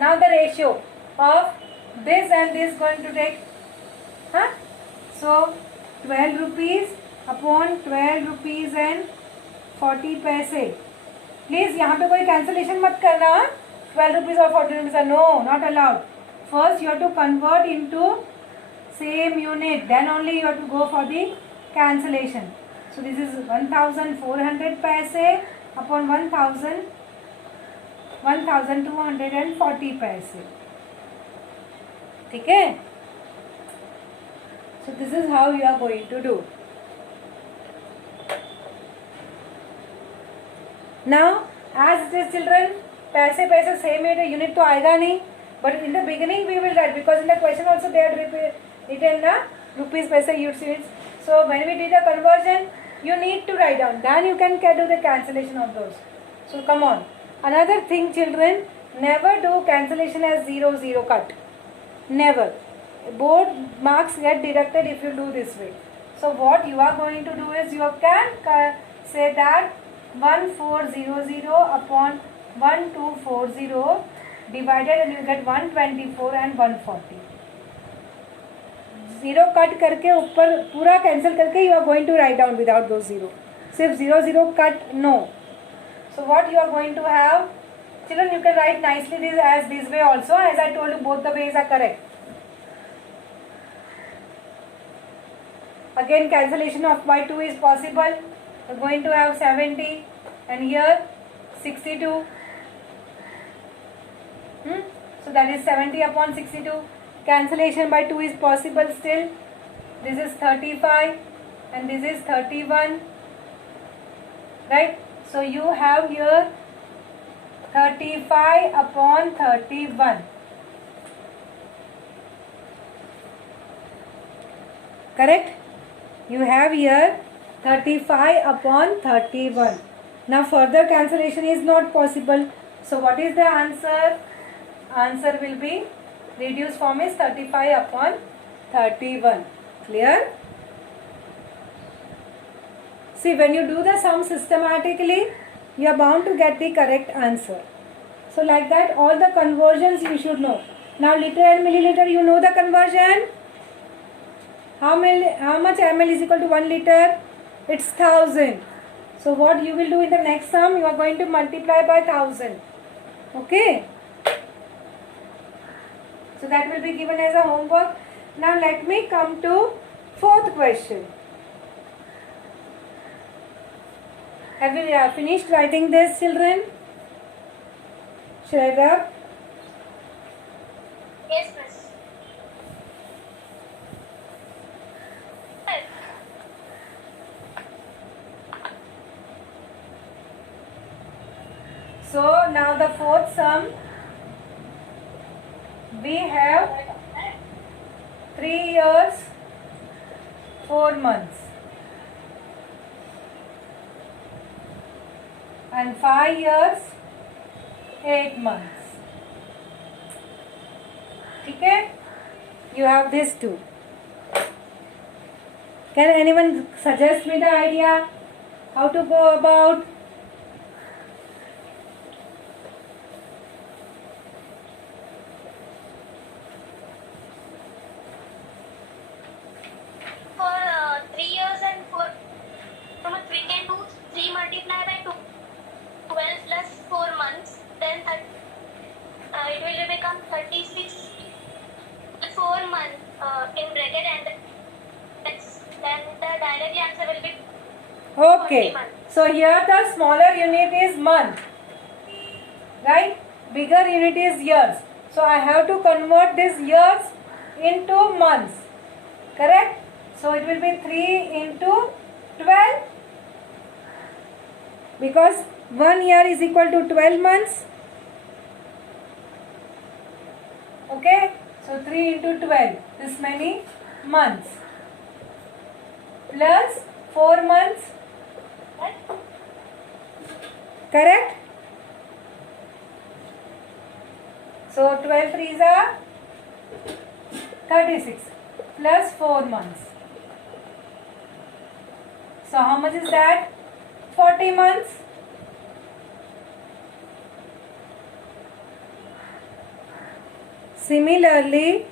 Now the ratio of this and this going to take, huh? So 12 rupees upon 12 rupees and 40 पैसे. Please यहाँ पे कोई cancellation मत करना. 12 rupees और 40 rupees are no, not allowed. First you have to convert into same unit, then only you have to go for the cancellation. So this is 1400 पैसे upon 1240 पैसे. ठीक है. So this is how you are going to do. Now as it is children, पैसे पैसे same unit तो आएगा नहीं, but in the beginning we will write, because in the question also they are written na rupees पैसे units. So when we did the conversion, you need to write down, then you can do the cancellation of those. So come on. Another thing children, never do cancellation as 0 cut. Never. Both marks get deducted if you do this way. So what you are going to do is, you can say that 1400 upon 1240 divided, and you get 124 and 140. 0 cut करके ऊपर पूरा cancel करके you are going to write down without those 0. सिर्फ 0 cut no. So what you are going to have, children, you can write nicely this way also. As I told you, both the ways are correct. Again, cancellation of by 2 is possible. We are going to have 70 and here 62. So that is 70 upon 62. Cancellation by 2 is possible still. This is 35 and this is 31. Right? So you have here 35 upon 31. Correct? You have here 35 upon 31. Now further cancellation is not possible. So what is the answer? Answer will be, reduced form is 35 upon 31. Clear? See, when you do the sum systematically, you are bound to get the correct answer. So like that, all the conversions you should know. Now liter and milliliter, you know the conversion. How much ml is equal to 1 liter? It's 1000. So what you will do in the next sum, you are going to multiply by 1000. Okay. So that will be given as a homework. Now let me come to fourth question. Have we finished writing this, children? Should I wrap? Yes, miss. So now the fourth sum, we have 3 years, 4 months and 5 years, 8 months. Okay? You have this too. Can anyone suggest me the idea how to go about? For 3 years and 4 months, we can do 3 multiplied by 12 plus 4 months. Then it will become 36 4 months in bracket, and then the direct answer will be 40 Okay. months. So here the smaller unit is month. Right? Bigger unit is years. So I have to convert this years into months. Correct? So it will be 3 into 12. Because 1 year is equal to 12 months. Okay? So 3 into 12. This many months. Plus 4 months. Correct? So 12 threes are 36 plus 4 months. So how much is that? 40 months. Similarly,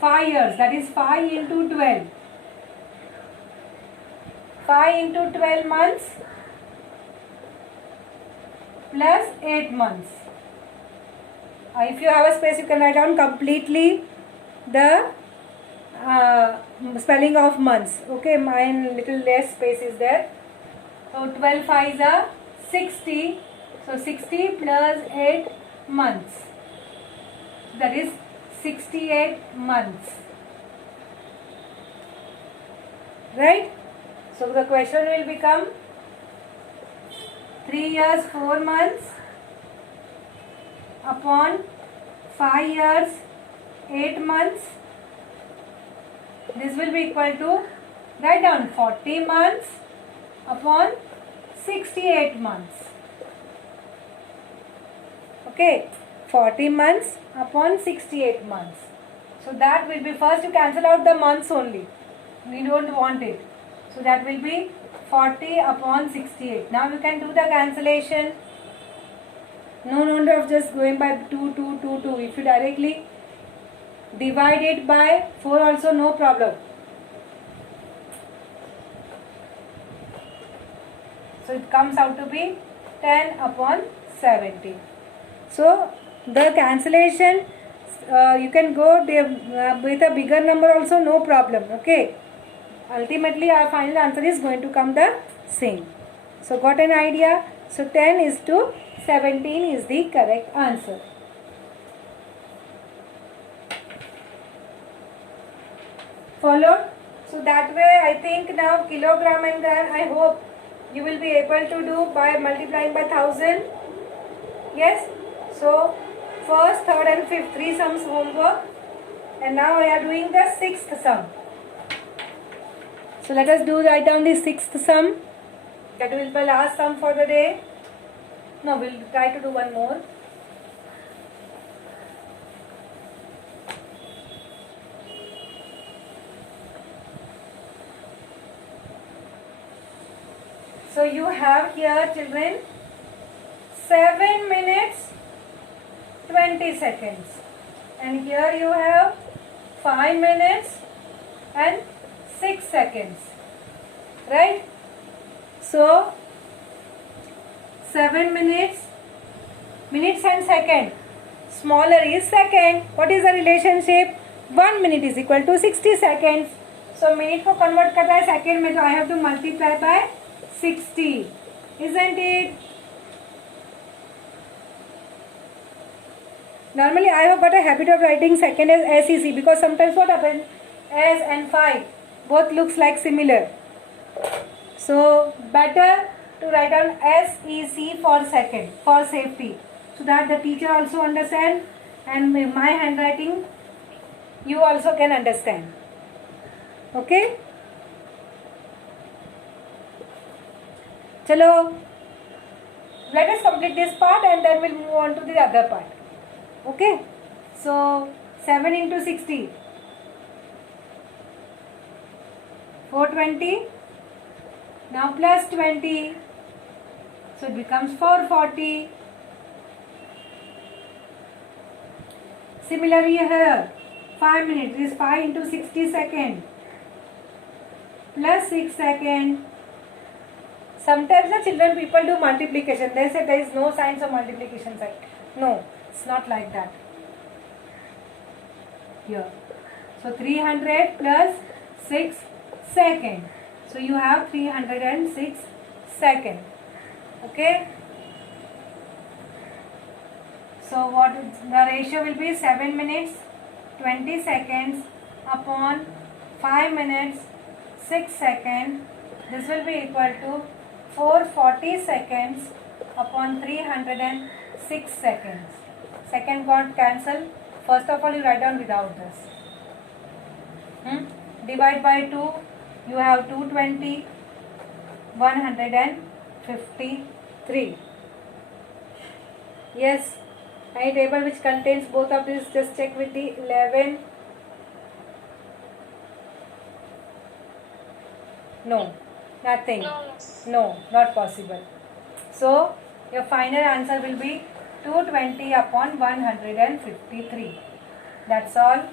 5 years, that is 5 into 12. 5 into 12 months plus 8 months. If you have a space, you can write down completely the spelling of months. Okay, mine little less space is there. So 12 5s are 60. So 60 plus 8 months. That is 68 months. Right? So the question will become 3 years 4 months upon 5 years 8 months. This will be equal to, write down, 40 months upon 68 months. Okay, 40 months upon 68 months. So that will be, first you cancel out the months only. We don't want it. So that will be 40 upon 68. Now you can do the cancellation. No wonder of just going by 2, 2, 2, 2. If you directly divide it by 4 also, no problem. So it comes out to be 10 upon 70. So the cancellation, you can go with a bigger number also, no problem. Okay. Ultimately our final answer is going to come the same. So got an idea? So 10 is to 17 is the correct answer. Followed? So that way I think now kilogram and gram, I hope you will be able to do by multiplying by 1000. Yes? So first, third and fifth, 3 sums homework, and now I are doing the 6th sum. So let us write down the 6th sum. That will be the last sum for the day. No, we'll try to do one more. So you have here, children, 7 minutes 20 seconds, and here you have 5 minutes and 6 seconds, right? So 7 minutes and second, smaller is second. What is the relationship? 1 minute is equal to 60 seconds. So minute को convert करता है second में, तो I have to multiply by 60, isn't it? Normally I have got a habit of writing second as SEC, because sometimes what happens, S and 5 both looks like similar. So better to write down SEC for second, for safety, so that the teacher also understand, and my handwriting you also can understand. Okay? Chalo, let us complete this part and then we'll move on to the other part. Okay? So 7 into 60, 420. Now plus 20, so it becomes 440. Similarly here, 5 minutes is 5 into 60 seconds plus 6 seconds. Sometimes the children people do multiplication. They say there is no signs of multiplication sign. No, it's not like that. Here. So 300 plus 6 seconds. So you have 306 seconds. Okay. So what the ratio will be? 7 minutes 20 seconds upon 5 minutes 6 seconds. This will be equal to 440 seconds upon 306 seconds. Second got cancelled. First of all, you write down without this. Divide by 2. You have 220, 153. Yes, any table which contains both of these, just check with the 11. No, nothing. No. No, not possible. So your final answer will be 220 upon 153. That's all.